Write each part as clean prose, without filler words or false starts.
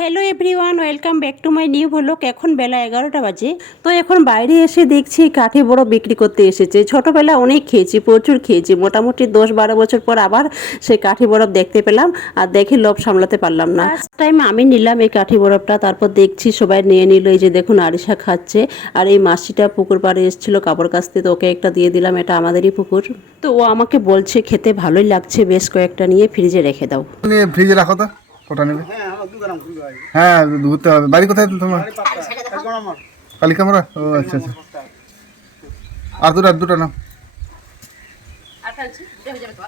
Hello everyone, welcome back to my new vlog. এখন বেলা 11টা বাজে। তো এখন বাইরে এসে দেখছি কাঠি বড় বিক্রি করতে এসেছে। ছোটবেলা অনেক খেয়েছি, প্রচুর খেয়েছি। মোটামুটি 10-12 বছর পর আবার সেই কাঠি বরফ দেখতে পেলাম, আর দেখে লোভ সামলাতে পারলাম না। ফার্স্ট টাইম আমি নিলাম এই কাঠি বরফটা, তারপর দেখছি সবাই নিয়ে নিল। এই যে দেখুন আরিশা খাচ্ছে, আর এই মাসিটা পুকুর পাড়ে এসেছিল কাপড় কাচতে, তো ওকে একটা দিয়ে দিলাম, এটা আমাদেরই পুকুর। তো ও আমাকে বলছে খেতে ভালোই লাগছে, বেশ কয়েকটা নিয়ে ফ্রিজে রেখে দাও। ফ্রিজে রাখো তো, কটা নেবে? হ্যাঁ, ঘুরতে হবে। বাড়ি কোথায় তোমার? কালিকামরা। ও আচ্ছা আচ্ছা। আর দুটা নাও।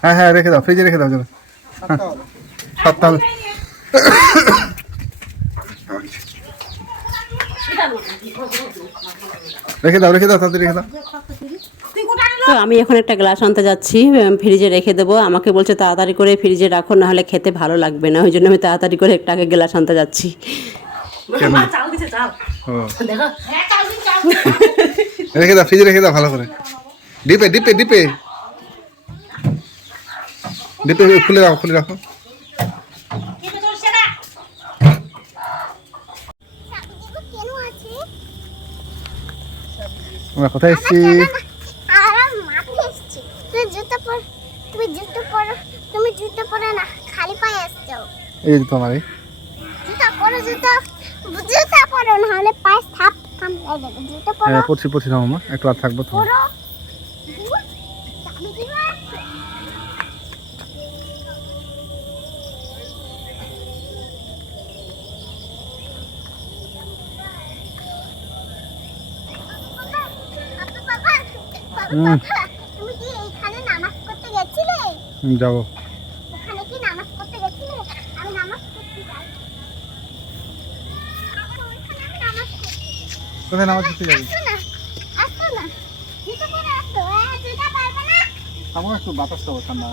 হ্যাঁ হ্যাঁ, রেখে দাও, ফ্রিজে রেখে দাও। চলো, সাতটা হবে। রেখে দাও তাড়াতাড়ি রেখে দাও। তো আমি এখন একটা গ্লাস আনতে যাচ্ছি, ফ্রিজে রেখে দেবো। আমাকে বলছে তাড়াতাড়ি করে ফ্রিজে রাখো, নাহলে খেতে ভালো লাগবে না। ওই জন্য আমি তাড়াতাড়ি করে একটা আগে গ্লাস আনতে যাচ্ছি। রেখে দাও, ফ্রিজে রেখে দাও ভালো করে। ডিপে খুলে রাখো। আমরা কোথায় এসেছি? তুমি জুতো পরো না, খালি পায়ে আসছো। এই যে তোমার জুতো পরো, নাহলে পায়ে থাপ কামড়ে দেবে। জুতো পরো। হ্যাঁ, পড়ছি না মামা, একটু আর থাকবো তো। পরো। তুমি কি এইখানে নামাজ পড়তে গেছিলে? যাবো। ওখানে কি নামাজ পড়তে গেছিলে? আমি নামাজ পড়তে যাই। কোথায় নামাজ পড়তে যাবি? আসো না। জুতো পরে আসো। জুতো পারবে না। আমার একটু বাতাস খাবো, ঠান্ডা।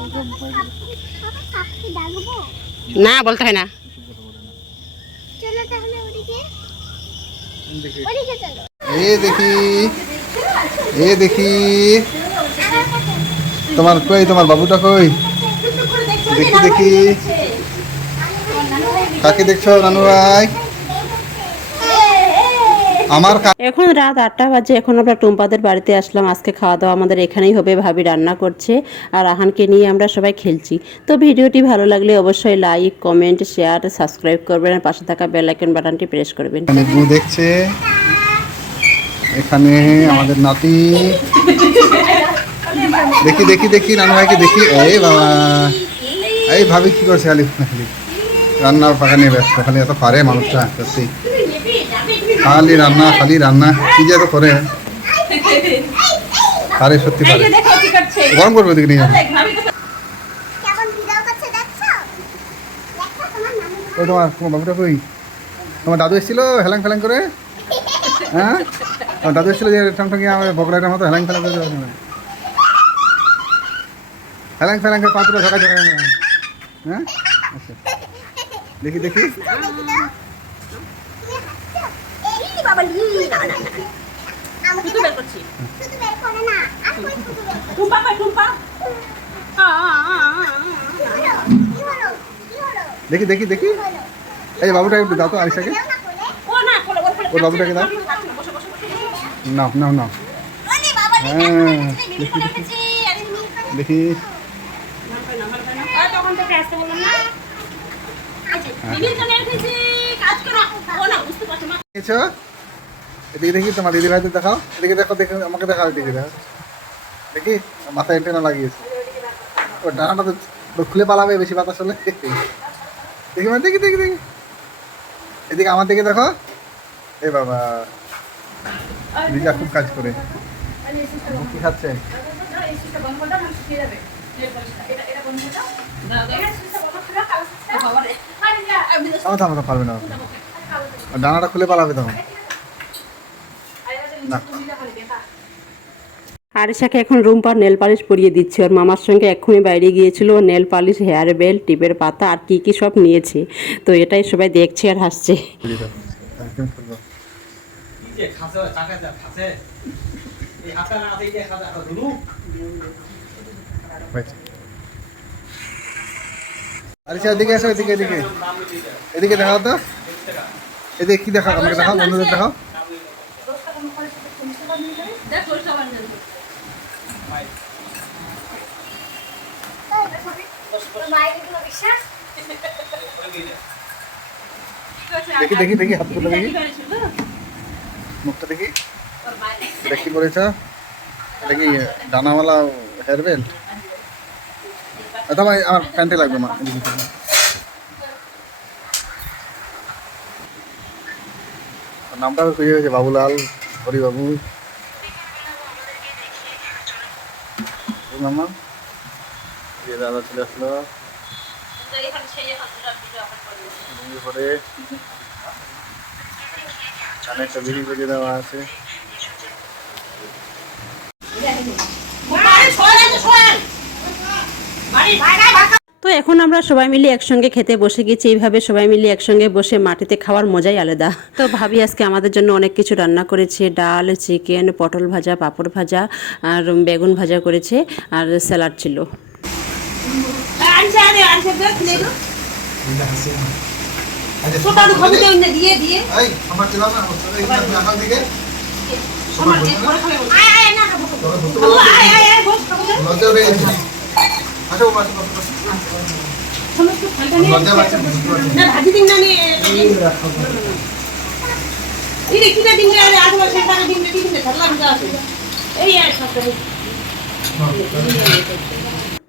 সাপকে ডাকবো? না, বলতে হয় না। চলো তাহলে ওদিকে চলো। দেখি তোমার বাবুটা কই? দেখি কাকে দেখছো নানু ভাই? এখন রাত 8টা বাজে। এখন আমরা টুম্পাদের বাড়িতে আসলাম। আজকে খাওয়া দাওয়া আমাদের এখানেই হবে, ভাবি রান্না করছে, আর আহানকে নিয়ে আমরা সবাই খেলছি। তো ভিডিওটি ভালো লাগলে অবশ্যই লাইক, কমেন্ট, শেয়ার, সাবস্ক্রাইব করবেন, আর পাশে থাকা বেল আইকন বাটনটি প্রেস করবেন। এখানে বউ দেখছে, এখানে আমাদের নাতি। দেখি নানু ভাইকে দেখি। এই বাবা, এই ভাবি কি করছে? খালি রান্নার পাকা নিয়ে ব্যস্ত। খালি এত পারে মানুষটা, সত্যি। খালি রান্না কি যে এত করে পারে, সত্যি পারে। গরম করবে ওদিকে নিয়ে। ওই তোমার বাবুটা কই? তোমার দাদু এসেছিল হেলাং ফেলাং করে? হ্যাঁ, তোমার দাদু এসেছিল যে টংটঙ্গি আমার বকলাটার মতো হেলাং ফেলাং করে হেলাং ফেলাং করে পাঁচটা ঝকা হ্যাঁ, আচ্ছা। দেখি দেখি। এই বাবুটা একটু দাও তো আরিশাকে। ওর বাবুটাকে দাও। নাও। হ্যাঁ, দেখি। এদিকে দেখি, তোমার দিদি ভাইদের দেখাও। এদিকে দেখো, আমাকে দেখাও। এদিকে দেখি মাথায় এন্টেনা লাগিয়েছে। ও ডানাটা তো খুলে পালাবে বেশি বাতাস হলে। দেখি। এদিকে আমার দিকে দেখো। এ বাবা, দিদা খুব কাজ করে। কি খাচ্ছে? থামা পারবে না, ডানাটা খুলে পালাবে তখন। না, আরিশাকে এখন রুম্পার নেল পালিশ পরিয়ে দিচ্ছে। ওর মামার সঙ্গে এক্ষুনি বাইরে গিয়েছিল, নেল পালিশ, হেয়ার বেল্ট, টিপের পাতা আর কি সব নিয়েছে। তো এটাই সবাই দেখছে আর হাসছে। হয়েছে। আরিশা এদিকে আসো, এদিকে এদিকে এদিকে দেখাও তো, এদিকে কি দেখাও, আমাকে দেখাও, বন্ধুদের দেখাও। দেখি দেখি দেখি হাত তুলে দেখি, মুখটা দেখি। এটা কি করেছ? এটা কি ডানাওয়ালা হেয়ার বেল্ট? ভাই আমার প্যান্টে লাগবে মা। নামটা খুঁজে গেছে, বাবুলাল, হরিবাবু মামা। দাদা চলে আসলো পরে, কানে একটা বিড়ি করে দেওয়া আছে। তো এখন আমরা সবাই মিলে একসঙ্গে খেতে বসে গেছি। এইভাবে সবাই মিলে একসঙ্গে বসে মাটিতে খাওয়ার মজাই আলাদা। তো ভাবি আজকে আমাদের জন্য অনেক কিছু রান্না করেছে, ডাল, চিকেন, পটল ভাজা, পাঁপড় ভাজা আর বেগুন ভাজা করেছে, আর স্যালাড ছিল।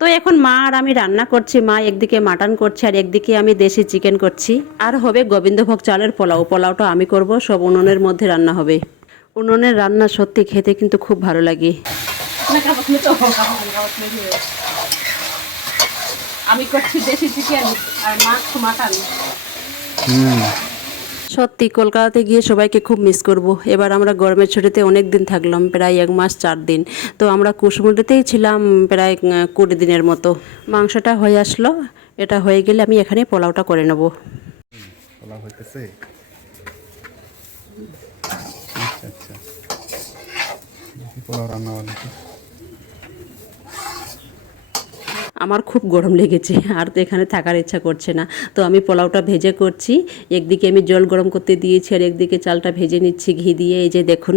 তো এখন মা আর আমি রান্না করছি। মা একদিকে মাটন করছে আর একদিকে আমি দেশি চিকেন করছি। আর হবে গোবিন্দভোগ চালের পোলাও। পোলাওটা আমি করব, সব উনুনের মধ্যে রান্না হবে। উনুনের রান্না সত্যি খেতে কিন্তু খুব ভালো লাগে। আমি করছি দেশি চিকেন আর মা মাটন। সত্যি কলকাতাতে গিয়ে সবাইকে খুব মিস করব। এবার আমরা গরমের ছুটিতে অনেক দিন থাকলাম, প্রায় 1 মাস 4 দিন। তো আমরা কুশমুন্ডিতেই ছিলাম প্রায় 20 দিনের মতো। মাংসটা হয়ে আসলো, এটা হয়ে গেলে আমি এখানে পোলাওটা করে নেব। পোলাও হইতেছে। আচ্ছা পোলাও রান্না হলো। আমার খুব গরম লেগেছে, আর তো এখানে থাকার ইচ্ছা করছে না। তো আমি পোলাওটা ভেজে করছি। একদিকে আমি জল গরম করতে দিয়েছি আর একদিকে চালটা ভেজে নিচ্ছি ঘি দিয়ে। এই যে দেখুন,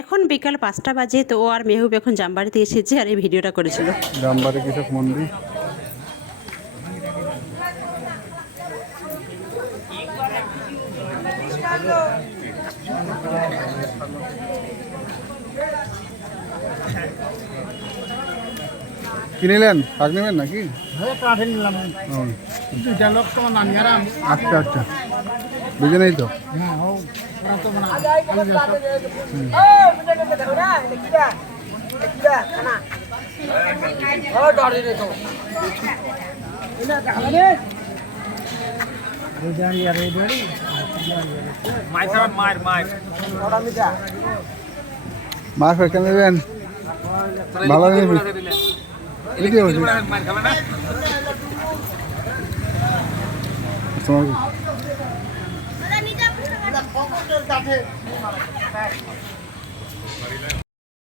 এখন বিকাল 5টা বাজে। তো ও আর মেহুব এখন জামবাড়িতে এসেছে আর এই ভিডিওটা করেছিল। জামবাড়ি কৃষক মন্দির। কি নিলেন? শাক নেবেন নাকি? আচ্ছা আচ্ছা, দুজনেই তো। মাছ কেন নেবেন? ভালো নেবেন? তোমার